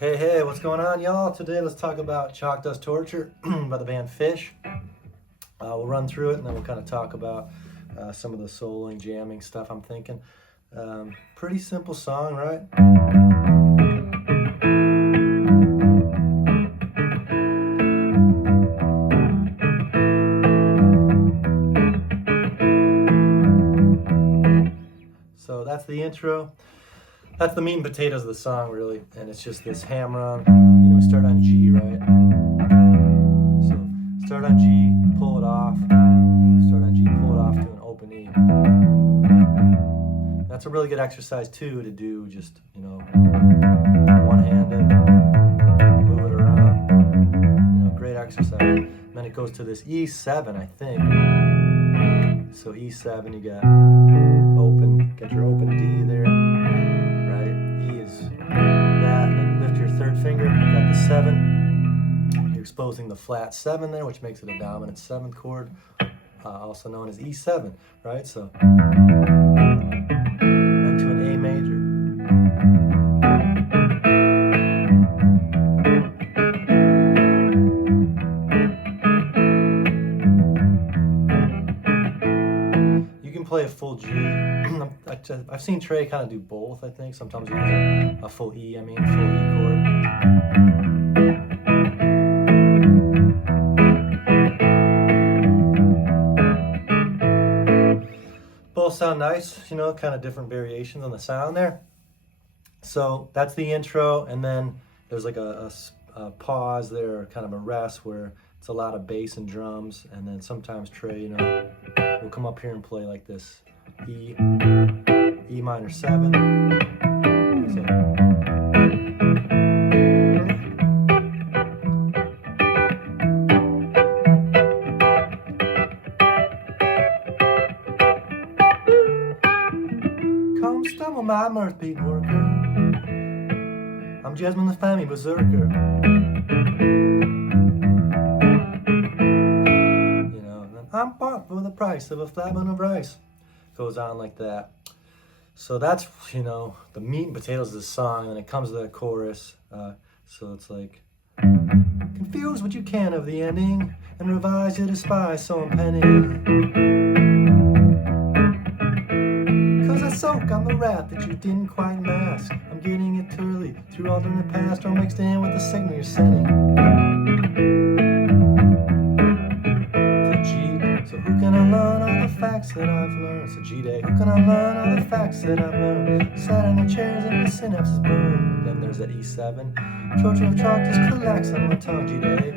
Hey, what's going on, y'all? Today, let's talk about Chalkdust Torture by the band Phish. We'll run through it and then we'll kind of talk about some of the soloing, jamming stuff I'm thinking. Pretty simple song, right? So that's the intro. That's the meat and potatoes of the song, really. And it's just this hammer-on, start on G, right? So start on G, pull it off. Start on G, pull it off to an open E. That's a really good exercise, too, to do just, one-handed, move it around. Great exercise. And then it goes to this E7, I think. So E7, you got open, get your open D there. That, and then lift your third finger, you got the 7. You're exposing the flat 7 there, which makes it a dominant 7th chord, also known as E7, right? So, then to an A major. You can play a full G. I've seen TREY kind of do both, I think. Sometimes he uses a full E, full E chord. Both sound nice, kind of different variations on the sound there. So that's the intro, and then there's like a pause there, kind of a rest where it's a lot of bass and drums, and then sometimes TREY, will come up here and play like this. E minor 7. So. Come stumble my mirth-beat worker. I'm Jasmine the family berserker. I'm bought for the price of a flagon of rice. Goes on like that. So that's, the meat and potatoes of the song, and then it comes to the chorus. So it's like, confuse what you can of the ending, and revise your despise so impending. Cause I soak on the wrath that you didn't quite mask. I'm getting it early through alternate past, or mixed in with the signal you're sending. So who can I learn all the facts that I've learned? So G-Day, who can I learn all the facts that I've learned? Sat in the chairs and my synapses burn. Then there's that E7. Torture of Chalkdust collects on my tongue. G-Day,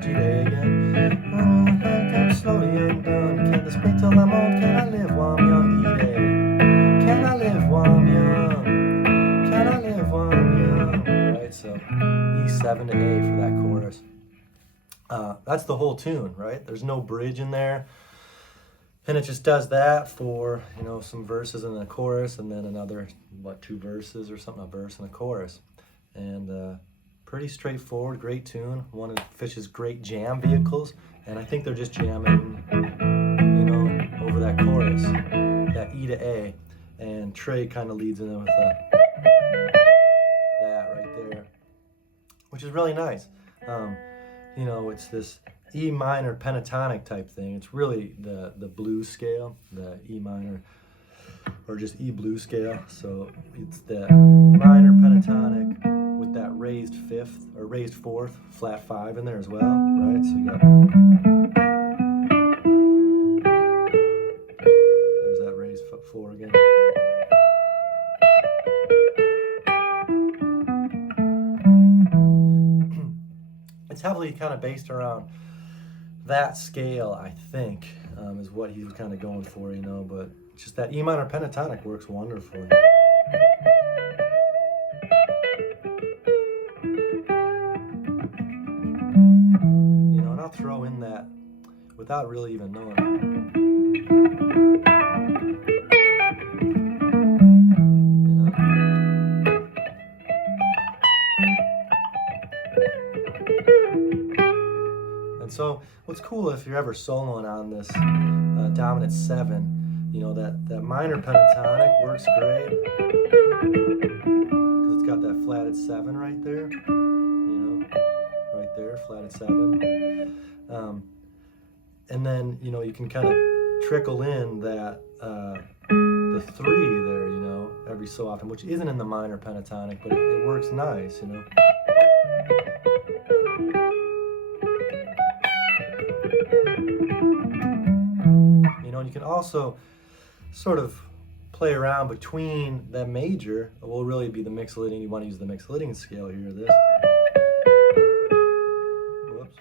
G-Day again. Slowly undone. Can't this wait till I'm old? Can I live while I'm young? E-Day. Can I live while I'm young? Can I live while I'm young? Right, so E7 to A for that chorus. That's the whole tune, right? There's no bridge in there. And it just does that for, some verses in the chorus, and then another, 2 verses or something, a verse and a chorus. And pretty straightforward, great tune. One of Phish's great jam vehicles. And I think they're just jamming, over that chorus, that E to A. And TREY kind of leads in with that right there, which is really nice. It's this E minor pentatonic type thing. It's really the blues scale, the E minor, or just E blues scale. So it's the minor pentatonic with that raised 5th or raised 4th, flat 5 in there as well, right? So you got, there's that raised 4 again. It's heavily kind of based around that scale, I think, is what he was kind of going for, but just that E minor pentatonic works wonderfully. And I'll throw in that without really even knowing. And so what's cool, if you're ever soloing on this dominant 7, that minor pentatonic works great because it's got that flatted 7 right there, right there, flatted 7. And then, you can kind of trickle in that, the 3 there, every so often, which isn't in the minor pentatonic, but it works nice, and you can also sort of play around between that major. It will really be the Mixolydian. You want to use the Mixolydian scale here, this. Whoops.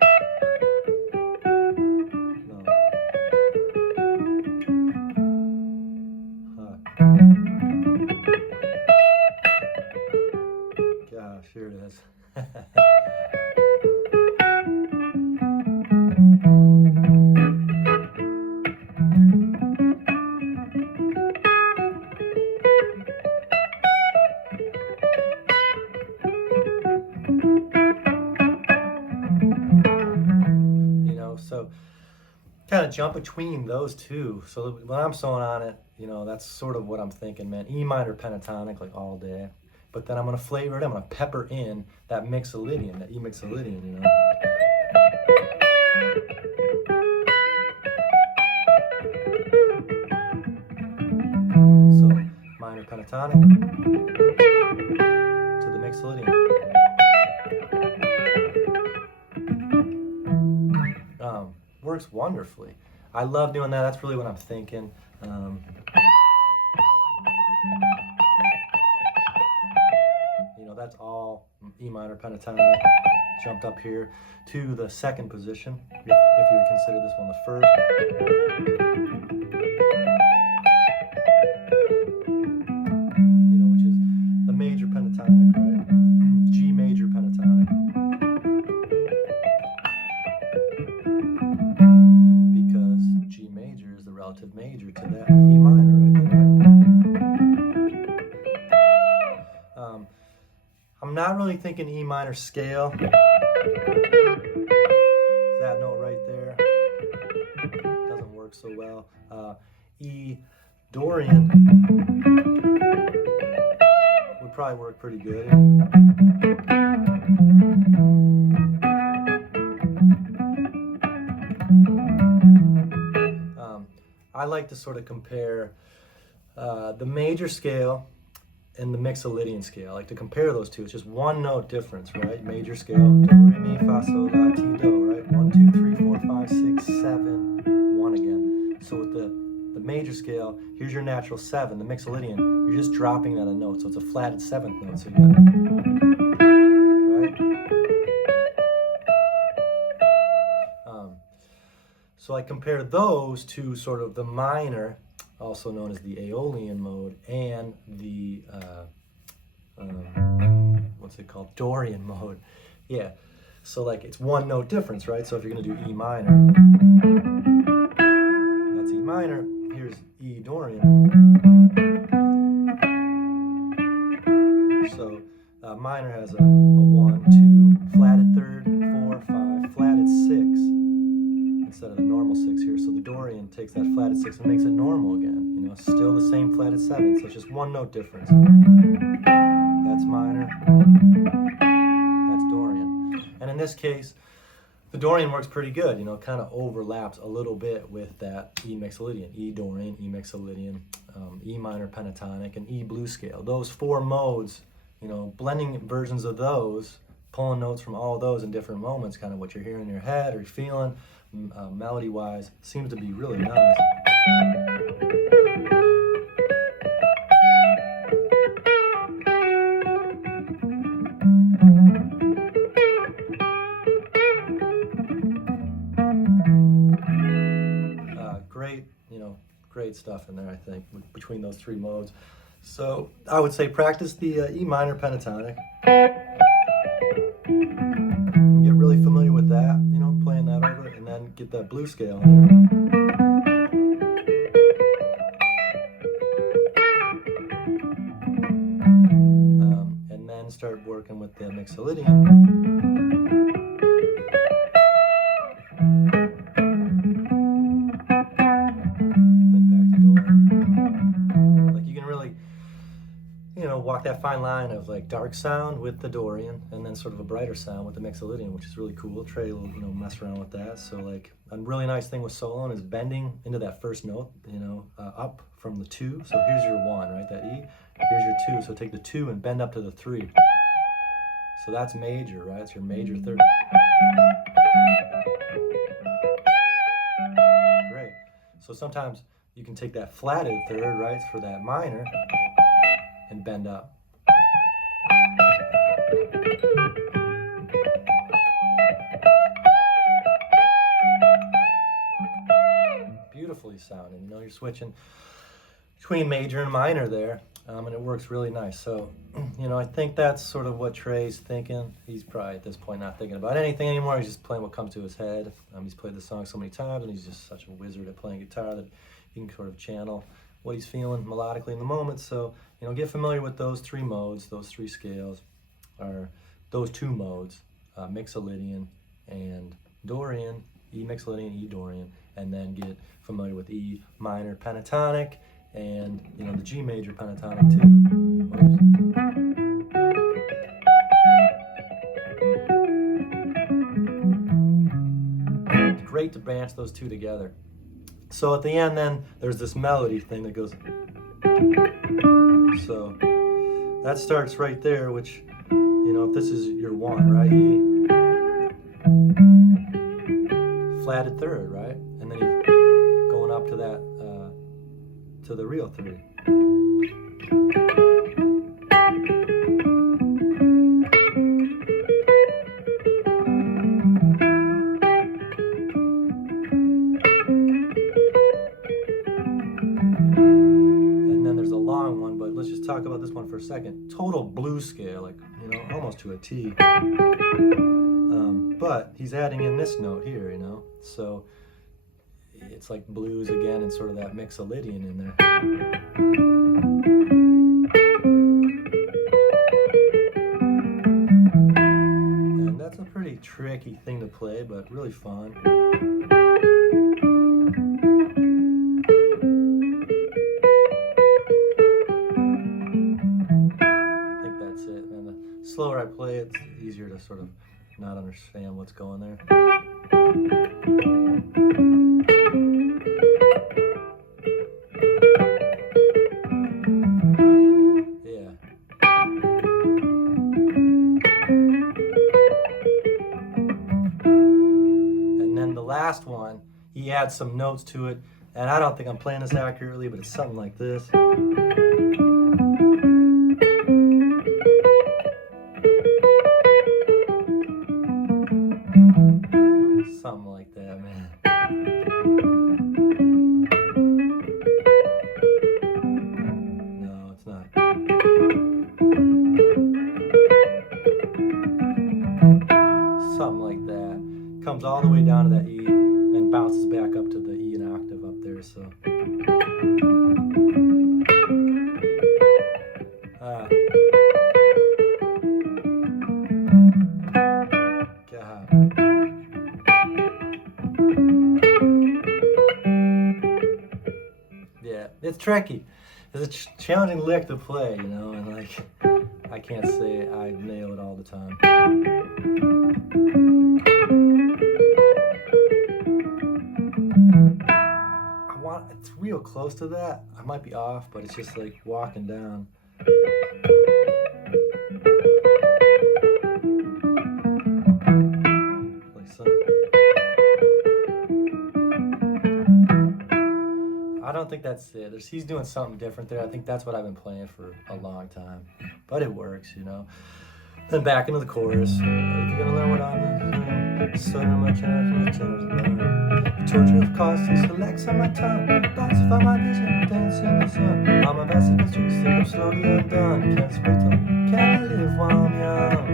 No. Gosh, here it is. So kind of jump between those two. So when I'm sewing on it, that's sort of what I'm thinking, man. E minor pentatonic like all day. But then I'm going to flavor it. I'm going to pepper in that Mixolydian, that E Mixolydian, So minor pentatonic to the Mixolydian. Works wonderfully. I love doing that. That's really what I'm thinking. That's all E minor pentatonic. Jumped up here to the second position, if you would consider this one the first. Which is the major pentatonic, right? G major pentatonic. Because G major is the relative major to that E minor right there. I'm not really thinking E minor scale. That note right there doesn't work so well. E Dorian would probably work pretty good. I like to sort of compare the major scale and the Mixolydian scale. I like to compare those two. It's just one note difference, right? Major scale, do, re, mi, fa, sol, la, ti, do, right? 1, 2, 3, 4, 5, 6, 7, 1 again. So with the major scale, here's your natural 7. The Mixolydian, you're just dropping that a note. So it's a flatted 7th note. So you got, right? So I compare those to sort of the minor, also known as the Aeolian mode, and the, what's it called? Dorian mode. Yeah. So like it's one note difference, right? So if you're going to do E minor, that's E minor. Here's E Dorian. So minor has a 1, 2, flatted 3rd, 4, 5, flatted 6. Instead of the normal 6 here. So the Dorian takes that flatted 6 and makes it normal again. Still the same flatted 7. So it's just one note difference. That's minor. That's Dorian. And in this case, the Dorian works pretty good. Kind of overlaps a little bit with that E Mixolydian. E Dorian, E Mixolydian, E minor pentatonic, and E blues scale. Those 4 modes, blending versions of those, pulling notes from all of those in different moments, kind of what you're hearing in your head or you're feeling, melody-wise, seems to be really nice. Great stuff in there, I think, between those 3 modes. So I would say practice the E minor pentatonic. Get really familiar with that, playing that over, and then get that blue scale in there. And then start working with the Mixolydian. Walk walk that fine line of like dark sound with the Dorian and then sort of a brighter sound with the Mixolydian, which is really cool. Trey will, you know, mess around with that. So like a really nice thing with soloing is bending into that first note, you know, up from the 2. So here's your 1, right, that E. Here's your 2, so take the 2 and bend up to the 3. So that's major, right? It's your major third. Great. So sometimes you can take that flatted third, right, for that minor and bend up. Beautifully sounding, you know, you're switching between major and minor there, and it works really nice. So, you know, I think that's sort of what Trey's thinking. He's probably at this point not thinking about anything anymore. He's just playing what comes to his head. He's played the song so many times, and he's just such a wizard at playing guitar that he can sort of channel what he's feeling melodically in the moment. So, you know, get familiar with those 3 modes, those 3 scales, or those 2 modes, Mixolydian and Dorian, E Mixolydian, E Dorian, and then get familiar with E minor pentatonic and, you know, the G major pentatonic too. It's great to branch those 2 together. So at the end then, there's this melody thing that goes. So that starts right there, which, you know, if this is your 1, right, E, flatted third, right, and then he's going up to that, to the real 3. Let's just talk about this one for a second. Total blues scale, like, you know, almost to a T. But he's adding in this note here, you know, so it's like blues again and sort of that Mixolydian in there. And that's a pretty tricky thing to play, but really fun. The slower I play, it's easier to sort of not understand what's going there. Yeah. And then the last one, he adds some notes to it, and I don't think I'm playing this accurately, but it's something like this. Something like that, man. No, it's not. Something like that. Comes all the way down to that E and bounces back up to the E an octave up there, so. God. Yeah, it's tricky. It's a challenging lick to play, you know, and like, I can't say I nail it all the time. It's real close to that. I might be off, but it's just like walking down. I don't think that's it. He's doing something different there. I think that's what I've been playing for a long time. But it works, you know. Then back into the chorus. If you're gonna learn what I'm doing, so much the torture of causes the legs on my tongue. Thoughts of my vision, dance in the sun. All my vesicles to sleep, I'm slowly undone. Can't wait till, can I live while I'm young?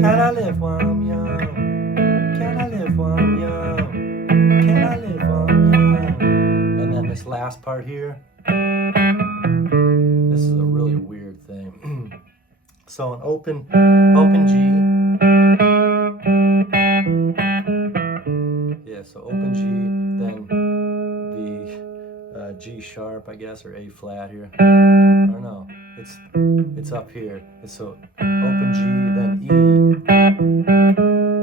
Can I live while I'm young? Can I live while I'm young? Can I live while I'm young? And then this last part here, this is a really weird thing. So an open G. Yeah, so open G, then the G sharp, I guess, or A flat here. Or no. it's up here. It's so open G, then E,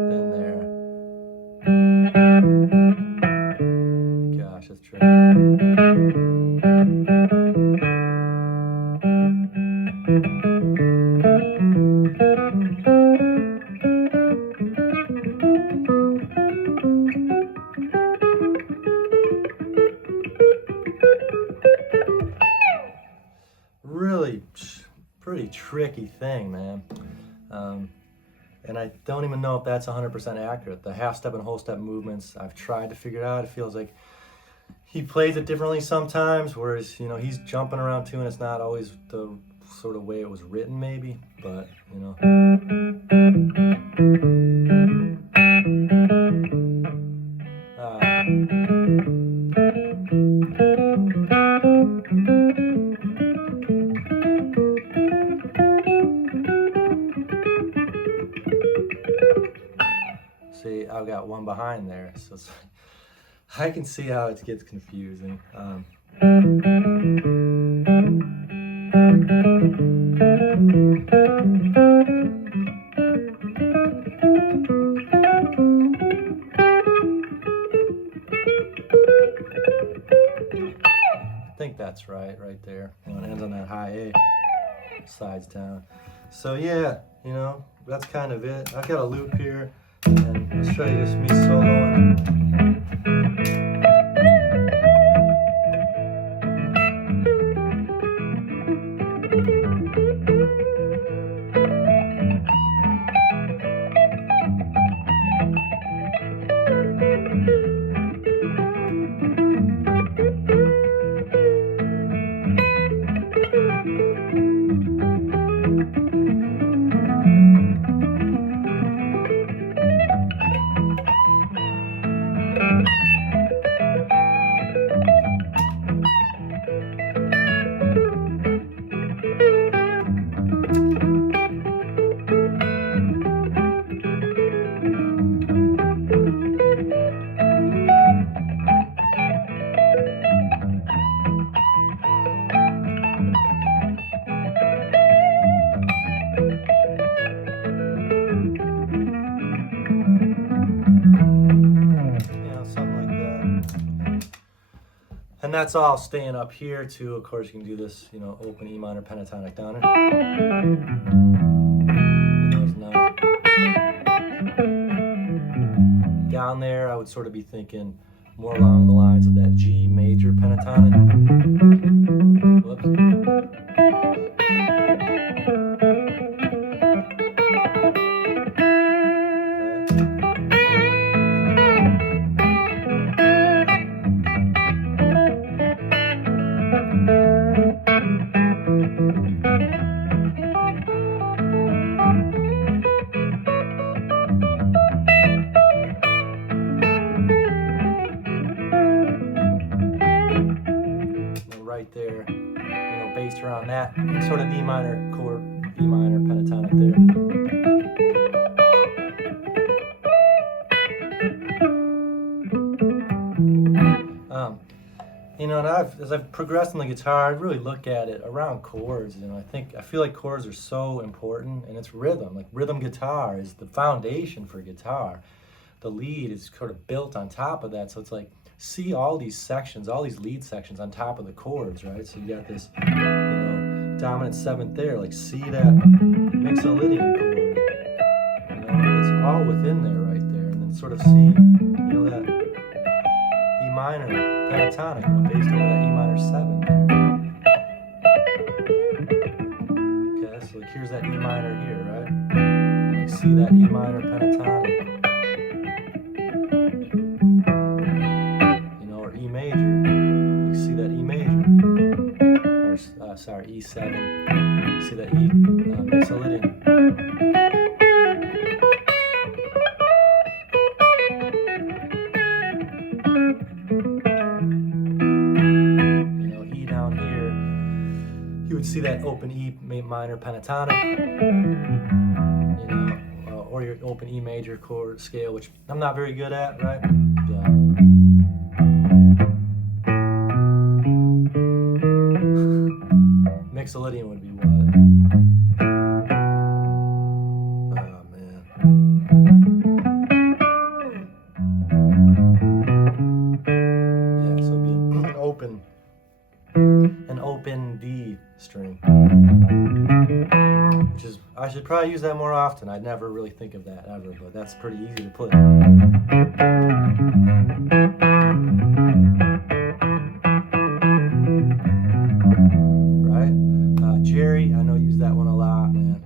then there. Gosh, that's tricky. Really pretty tricky thing, man. And I don't even know if that's 100% accurate. The half step and whole step movements, I've tried to figure it out. It feels like he plays it differently sometimes, whereas, he's jumping around too, and it's not always the sort of way it was written, maybe, but, see, I've got one behind there, so I can see how it gets confusing. I think that's right there. It ends on that high A, slides down. So yeah, that's kind of it. I've got a loop here, and I'll show you just me soloing. And that's all staying up here too. Of course, you can do this, open E minor pentatonic downer. Down there, I would sort of be thinking more along the lines of that G major pentatonic. Whoops. Right there, based around that sort of E minor chord, E minor pentatonic there. And as I've progressed on the guitar, I really look at it around chords. I feel like chords are so important, and it's rhythm. Like rhythm guitar is the foundation for guitar. The lead is sort of built on top of that, so it's like, see all these sections, all these lead sections on top of the chords, right? So you got this, dominant seventh there, like see that Mixolydian chord. It's all within there, right there, and then sort of see, that E minor pentatonic, based over that E minor 7 there. Okay, so like here's that E minor here, right? And like see that E minor pentatonic. E7, see that E Mixolydian. E down here, you would see that open E minor pentatonic, or your open E major chord scale, which I'm not very good at, right? Mixolydian would be one. probably use that more often. I'd never really think of that ever, but that's pretty easy to play. Right? Jerry, I know you use that one a lot, man.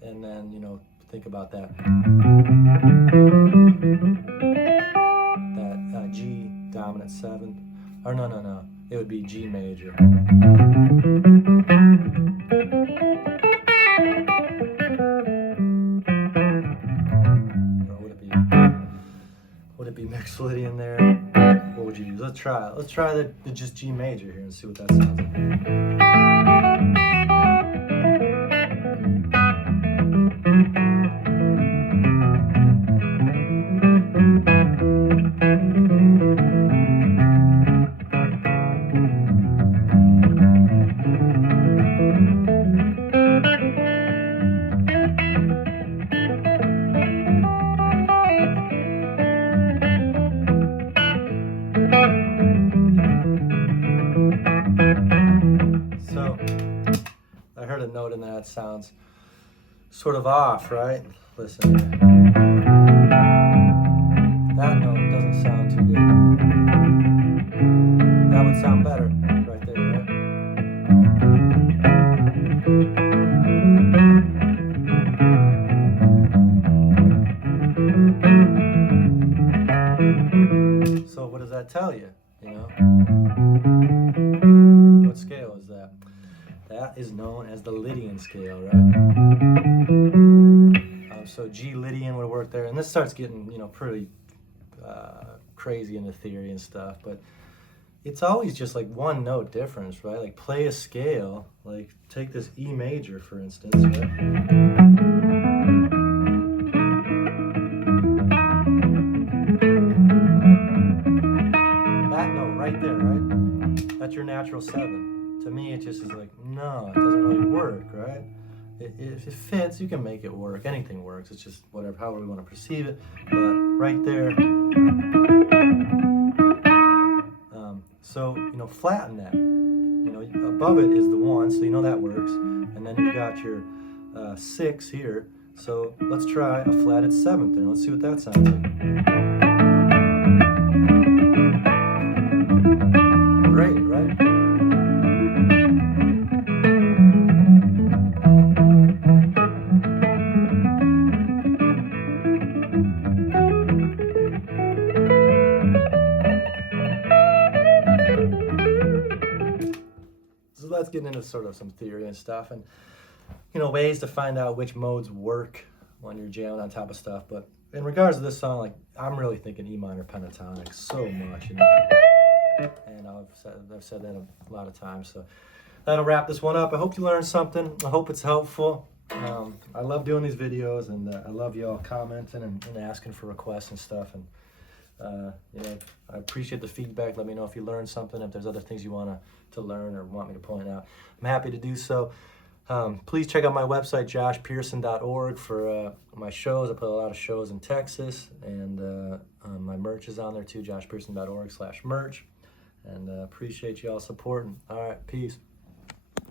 And then, you know, think about that. That G dominant 7th. Or no. It would be G major. Or would it be Mixolydian there? What would you use? Let's try it. Let's try the just G major here and see what that sounds like. So, I heard a note in there that sounds sort of off, right? Listen here. That note doesn't sound too good. That would sound better right there, right? So what does that tell you? You know? What scale is that? That is known as the Lydian scale, right? So G Lydian would work there, and this starts getting, you know, pretty crazy into theory and stuff, but it's always just like one note difference, right? Like play a scale, like take this E major, for instance, right? That note right there, right? That's your natural 7. To me, it just is like, no, it doesn't really work, right? If it fits, you can make it work. Anything works. It's just whatever, however we want to perceive it. But right there, so, you know, flatten that. You know, above it is the 1, so you know that works. And then you've got your 6 here. So let's try a flatted 7th there. Let's see what that sounds like. Great, right? So let's get into sort of some theory and stuff, and you know, ways to find out which modes work when you're jamming on top of stuff. But in regards to this song, like, I'm really thinking E minor pentatonic so much, you know. And I've said that a lot of times. So that'll wrap this one up. I hope you learned something. I hope it's helpful. I love doing these videos, and I love y'all commenting and asking for requests and stuff. And you know, I appreciate the feedback. Let me know if you learned something, if there's other things you want to learn or want me to point out. I'm happy to do so. Please check out my website, joshpearson.org, for my shows. I put a lot of shows in Texas, and my merch is on there too, joshpearson.org/merch. And appreciate y'all supporting. All right, peace.